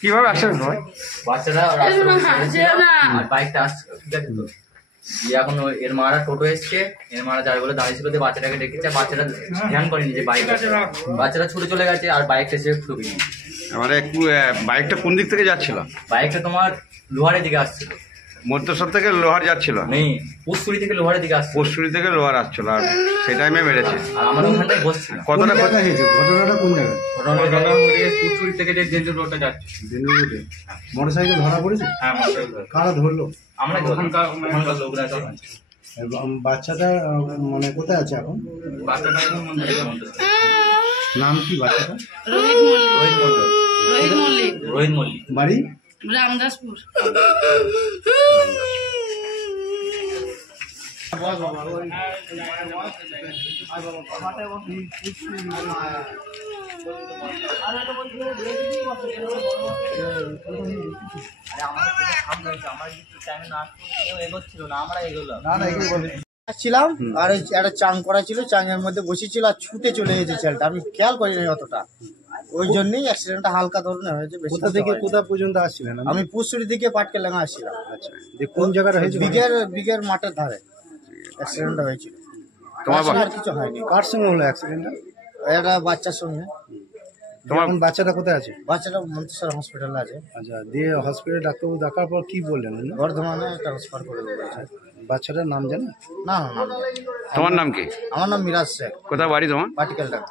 কিভাবে আসছেন বাচ্চারা বাইকটা আসছে, ঠিক আছে তো এখন এর মারা টোটো এসছে, এর মারা যাবে বলে দাঁড়িয়ে ছিল, বাচ্চাটাকে ডেকেছে, বাচ্চাটা ধ্যান করেনি যে বাইক, বাচ্চাটা ছুটে চলে গেছে আর বাইকটা সে ঠুকে নি। মানে বাইকটা কোন দিক থেকে যাচ্ছিল? বাইকটা তোমার লোহারের দিকে আসছিল, মধ্যসর থেকে লোহার যাচ্ছিল, নেই পুষ্কুড়ি থেকে লোহারের দিকে আসছে, পুষ্কুড়ি থেকে লোহার আসছিল আর সেই টাইমে মেরেছে। আর আমার ওখানটায় বসছিল। কতটা কথা হয়েছে? ঘটনাটা কোন জায়গায়? ঘটনাটা পুষ্কুড়ি থেকে যে জেন্টুর রোডটা যাচ্ছে, জেন্টুর রোডে মোটরসাইকেল ধরা পড়েছে? হ্যাঁ, মোটরসাইকেল। কারা ধরলো? আমরা ওখানকার লোকরা। বাচ্চাটা মানে কোথায় আছে এখন? বাচ্চাটা এখন নাম কি বাচ্চাটা? রোহিত মল্লিক। বাড়ি রামদাসপুর। ছিলাম আর একটা চাং করা ছিল, চাঙের মধ্যে বসেছিল আর ছুটে চলে গেছে ছেলেটা, আমি খেয়াল করিনি অতটা, ওই জন্যই অ্যাক্সিডেন্টটা হালকা ধরনের হয়েছে। কোথা থেকে কোথা পর্যন্ত আসছিলেন? আমি পুষ্কুড়ি থেকে পাটকেলেঙ্গা আসছিলাম। আচ্ছা, কোন জায়গাটা হয়েছে? বিগের মাঠের ধারে অ্যাক্সিডেন্টটা হয়েছিল। তোমার আর কিছু হয়নি। কার সঙ্গে হলো অ্যাক্সিডেন্টটা? একটা বাচ্চার সঙ্গে। তোমার বাচ্চাটা কোথায় আছে? বাচ্চাটা মন্তেশ্বর হসপিটালে আছে। আচ্ছা, দিয়ে হসপিটালে ডাক্তারবাবু দেখার পর কি বললেন? বর্ধমানে ট্রান্সফার করে দিয়েছে। বাচ্চাটার নাম জানেন? না না, তোমার নাম কি? আমার নাম মিরাজ শেখ। কোথায় বাড়ি তোমার? পাটকেলডাঙ্গা।